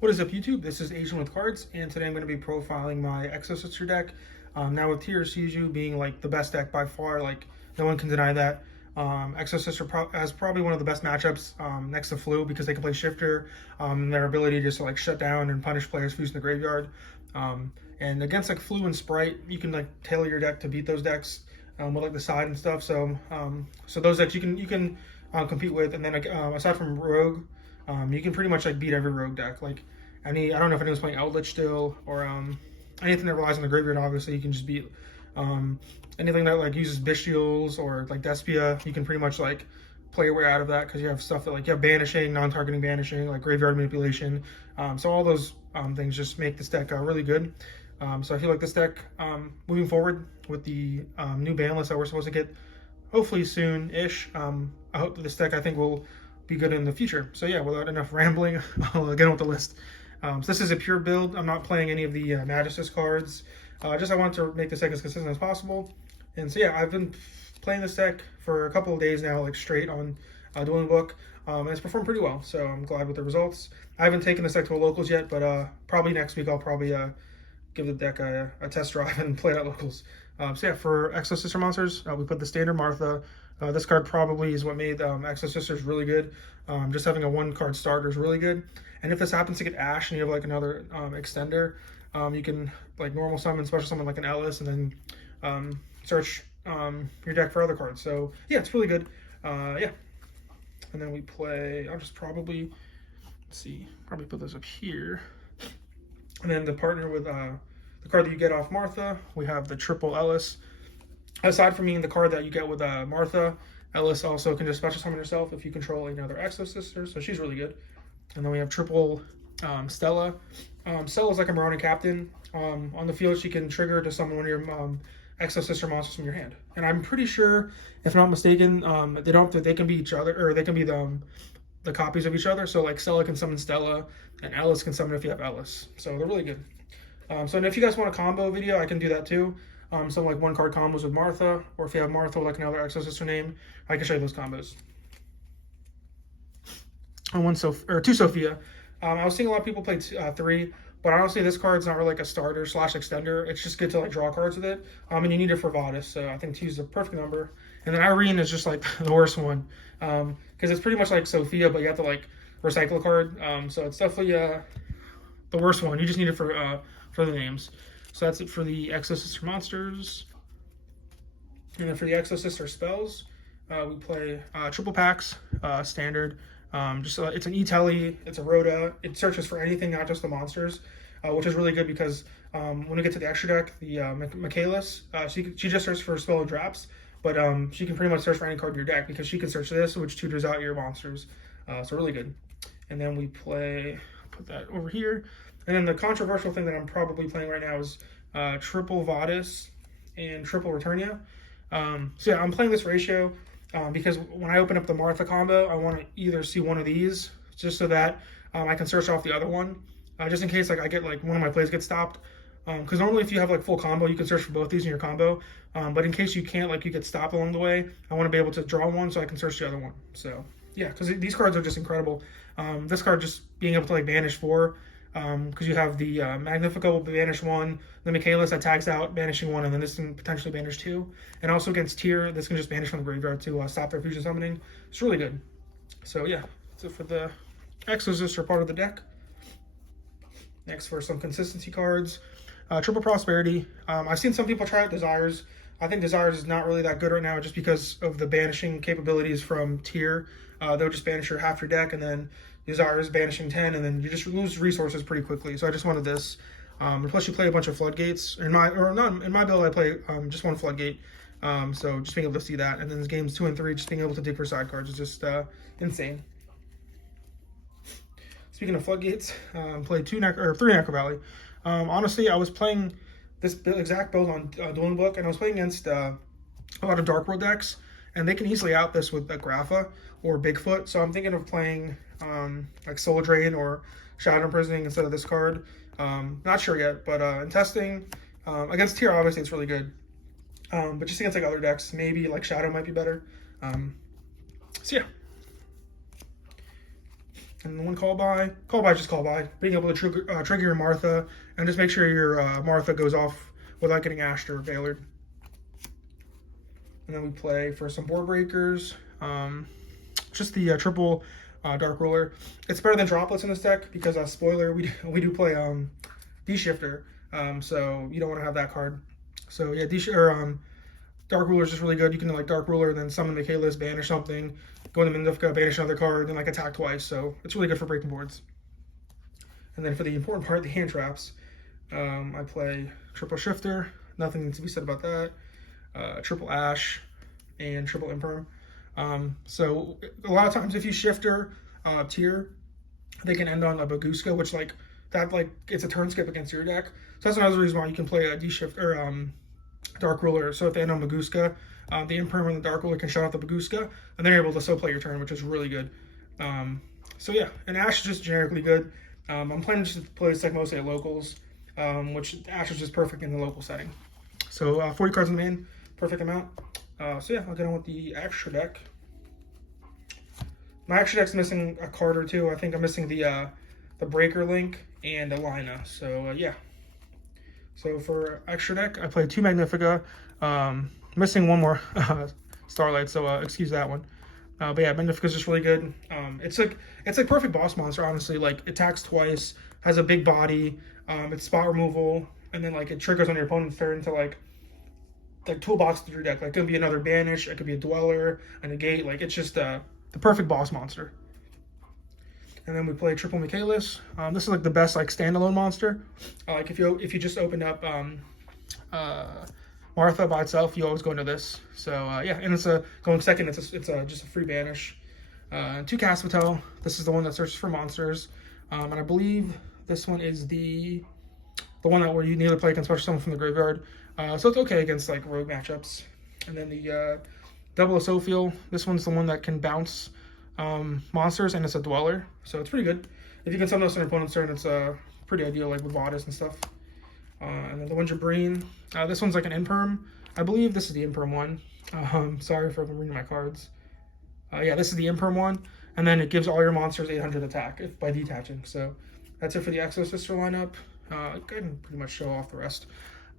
What is up, YouTube? This is Asian with Cards, and today I'm going to be profiling my Exosister deck. Now with Yugioh being like the best deck by far, like no one can deny that. Exosister has probably one of the best matchups next to Flu because they can play Shifter, their ability just to like shut down and punish players who's in the graveyard. And against like Flu and Sprite, you can like tailor your deck to beat those decks with like the side and stuff. So those decks you can compete with, and then aside from Rogue. You can pretty much like beat every rogue deck. Like I don't know if anyone's playing Eldritch still or anything that relies on the graveyard. Obviously, you can just beat anything that like uses Bestials or like Despia. You can pretty much like play your way out of that because you have stuff that like you have banishing, non-targeting banishing, like graveyard manipulation. So all those things just make this deck really good. So I feel like this deck moving forward with the new Banlist that we're supposed to get hopefully soon-ish. I hope that this deck I think will be good in the future. So yeah, without enough rambling, I'll get on with the list. So this is a pure build. I'm not playing any of the Magistus cards. Just I want to make this deck as consistent as possible. And so yeah, I've been playing this deck for a couple of days now, like straight on Dueling Book. And it's performed pretty well, so I'm glad with the results. I haven't taken this deck to a locals yet, but probably next week I'll probably give the deck a test drive and play it at locals. So yeah, for Exosister monsters, we put the standard Martha. This card probably is what made Exosisters really good. Just having a one-card starter is really good. And if this happens to get Ash and you have like another extender, you can like normal summon, special summon like an Ellis, and then search your deck for other cards. So yeah, it's really good. Yeah. And then we play, I'll just probably, let's see, probably put this up here. And then the partner with the card that you get off Martha, we have the triple Ellis. Aside from being the card that you get with Martha, Ellis also can just special summon herself if you control another Exosister, so she's really good. And then we have triple Stella. Stella's like a Marauder captain. On the field, she can trigger to summon one of your Exosister monsters from your hand. And I'm pretty sure, if I'm not mistaken, they can be each other, or they can be the copies of each other. So like Stella can summon Stella, and Ellis can summon if you have Ellis. So they're really good. So if you guys want a combo video, I can do that too. Some like one card combos with Martha, or if you have Martha with like another Exosister name, I can show you those combos. And two Sophia. I was seeing a lot of people play three, but honestly, this card's not really like a starter / extender. It's just good to like draw cards with it. And you need it for Vadis, so I think 2 is the perfect number. And then Irene is just like the worst one, because it's pretty much like Sophia, but you have to like recycle a card. So it's definitely the worst one. You just need it for the names. So that's it for the Exosister monsters. And then for the Exosister spells, we play triple packs, standard. It's an E-Telly, it's a Rhoda. It searches for anything, not just the monsters, which is really good because when we get to the extra deck, the Michaelis, she just searches for spell and traps, but she can pretty much search for any card in your deck because she can search this, which tutors out your monsters. So really good. And then we put that over here. And then the controversial thing that I'm probably playing right now is triple Vadis and triple Returnia. So yeah, I'm playing this ratio because when I open up the Martha combo, I want to either see one of these just so that I can search off the other one, just in case like I get like one of my plays get stopped. Because normally if you have like full combo, you can search for both these in your combo. But in case you can't, like you get stopped along the way, I want to be able to draw one so I can search the other one. So yeah, because these cards are just incredible. This card just being able to like banish 4. Because you have the Magnifico banish 1, the Michaelis that tags out banishing 1, and then this can potentially banish 2. And also against Tyr, this can just banish from the graveyard to stop their fusion summoning. It's really good. So yeah, that's it for the Exosister part of the deck. Next for some consistency cards, triple Prosperity. I've seen some people try out Desires. I think Desires is not really that good right now just because of the banishing capabilities from Tyr. They'll just banish half your deck, and then Desires banishing 10, and then you just lose resources pretty quickly. So I just wanted this. And plus you play a bunch of floodgates. In my build I play just one floodgate. So just being able to see that. And then games 2 and 3, just being able to dig for side cards is just insane. Speaking of floodgates, played 3 Necro Valley. Honestly, I was playing this exact build on Dueling Book, and I was playing against a lot of Dark World decks, and they can easily out this with Grapha or Bigfoot. So I'm thinking of playing like Soul Drain or Shadow Imprisoning instead of this card. Not sure yet, but in testing against Tyr, obviously it's really good. But just against like other decks, maybe like Shadow might be better. So yeah. And the one call by, just call by. Being able to trigger your Martha, and just make sure your Martha goes off without getting ashed or veilered. And then we play for some board breakers. Just the triple Dark Ruler. It's better than droplets in this deck because, spoiler, we do play D-Shifter, so you don't want to have that card. So yeah, Dark Ruler is just really good. You can like Dark Ruler and then summon Michaelis, banish something, go into Mindufka, banish another card, and like attack twice. So it's really good for breaking boards. And then for the important part, the hand traps, I play triple Shifter. Nothing needs to be said about that. Triple Ash and triple Imperm. So a lot of times if you Shifter tier, they can end on a Baguska, which like that it's a turn skip against your deck. So that's another reason why you can play a D-Shift or Dark Ruler. So if they end on Baguska, the Imperm and the Dark Ruler can shut off the Baguska, and then you're able to still play your turn, which is really good. So yeah, and Ash is just generically good. I'm planning just to play this deck mostly at locals, which Ash is just perfect in the local setting. So 40 cards in the main, perfect amount. So yeah, I'll get on with the extra deck. My extra deck's missing a card or two. I think I'm missing the Breaker Link and a Lina. So yeah. So for extra deck, I played 2 Magnifica, missing one more Starlight, so excuse that one. But yeah, Magnifica's just really good. It's like perfect boss monster, honestly. Like, it attacks twice, has a big body, it's spot removal, and then like it triggers on your opponent's turn to like toolbox through your deck. Like, it could be another banish, it could be a dweller, a negate. Like, it's just the perfect boss monster. And then we play triple Michaelis. This is like the best like standalone monster. Like if you just opened up Martha by itself, you always go into this. So yeah, and it's going second. It's just a free banish. 2 Caspatel. This is the one that searches for monsters, and I believe this one is the one that where you need to play against special summon from the graveyard. So it's okay against like rogue matchups. And then the double Asophiel. This one's the one that can bounce monsters, and it's a dweller, so it's pretty good. If you can summon those on your opponent's turn, it's pretty ideal, like with Vadis and stuff. And then the one Jabreen, this one's like an Imperm. I believe this is the Imperm one. Sorry if I'm reading my cards. Yeah, this is the Imperm one, and then it gives all your monsters 800 attack by detaching. So that's it for the Exosister lineup. I can pretty much show off the rest.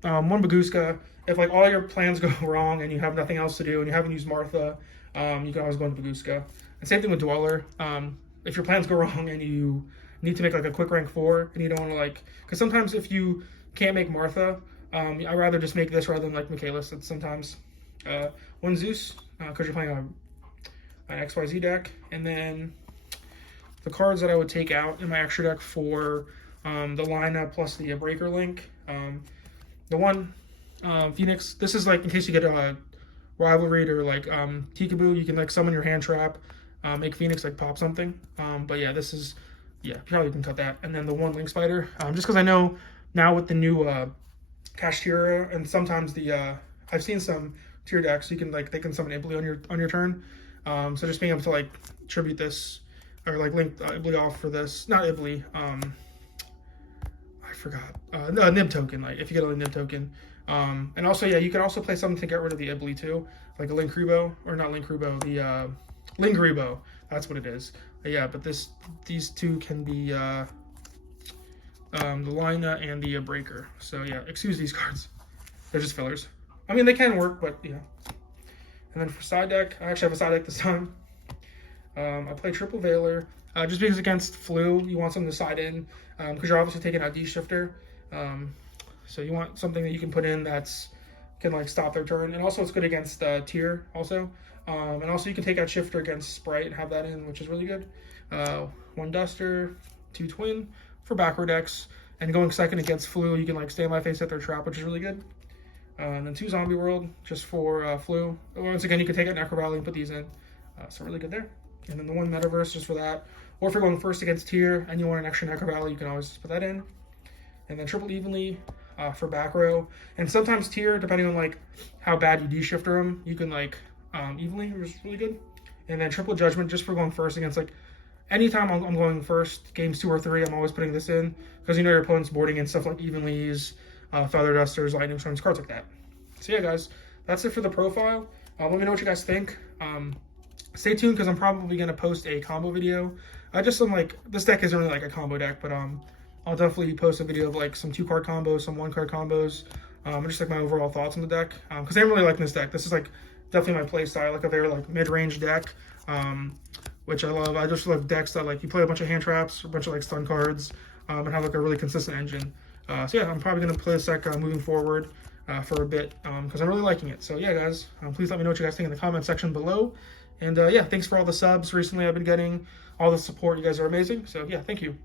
One Baguska. If like all your plans go wrong and you have nothing else to do and you haven't used Martha, you can always go into Baguska. And same thing with Dweller. If your plans go wrong and you need to make like a quick rank 4 and you don't want to like, because sometimes if you can't make Martha, I'd rather just make this rather than like Michaelis. It's sometimes one Zeus because you're playing an XYZ deck, and then the cards that I would take out in my extra deck for the lineup plus the Breaker Link. The one Phoenix. This is like in case you get a Rivalry or like Tikaboo, you can like summon your hand trap. Make Phoenix like pop something, but yeah, this is, yeah, probably can cut that. And then the one Link Spider, just because I know now with the new Kashtira, and sometimes the I've seen some tier decks, you can like they can summon Ibli on your turn, so just being able to like tribute this or like link Ibli off for this, not Ibli, I forgot, Nib token, like if you get a Nib token, and also yeah, you can also play something to get rid of the Ibli too, like a Link Rubo, or not Link Rubo, the Lingribo, that's what it is. Yeah, but these two can be the Lina and the Breaker. So yeah, excuse these cards. They're just fillers. I mean, they can work, but yeah. And then for side deck, I actually have a side deck this time. I play triple Veiler. Just because against Flu, you want something to side in, because you're obviously taking out D-Shifter. So you want something that you can put in can like stop their turn, and also it's good against tier also. And also you can take out Shifter against Sprite and have that in, which is really good. 1 Duster, 2 Twin for backward decks, and going second against Flu, you can like stay on my face at their trap, which is really good. And then 2 Zombie World just for Flu. Once again, you can take out Necro Valley and put these in, so really good there. And then the 1 Metaverse just for that. Or if you're going first against tier and you want an extra Necro Valley, you can always just put that in. And then triple Evenly for back row. And sometimes tier, depending on like how bad you D-Shifter them, you can like evenly, which is really good. And then triple Judgment just for going first against like anytime I'm going first, games 2 or 3, I'm always putting this in because you know your opponent's boarding in stuff like Evenlies, Feather Dusters, Lightning Storms, cards like that. So yeah, guys, that's it for the profile. Let me know what you guys think. Stay tuned because I'm probably going to post a combo video I just am like, this deck isn't really like a combo deck, but I'll definitely post a video of like some 2-card combos, some 1-card combos, and just like my overall thoughts on the deck. Because I'm really liking this deck. This is like definitely my play style, like a very like mid-range deck, which I love. I just love decks that like you play a bunch of hand traps, a bunch of like stun cards, and have like a really consistent engine. So yeah, I'm probably gonna play this deck moving forward for a bit because I'm really liking it. So yeah, guys, please let me know what you guys think in the comment section below. And yeah, thanks for all the subs recently I've been getting, all the support. You guys are amazing. So yeah, thank you.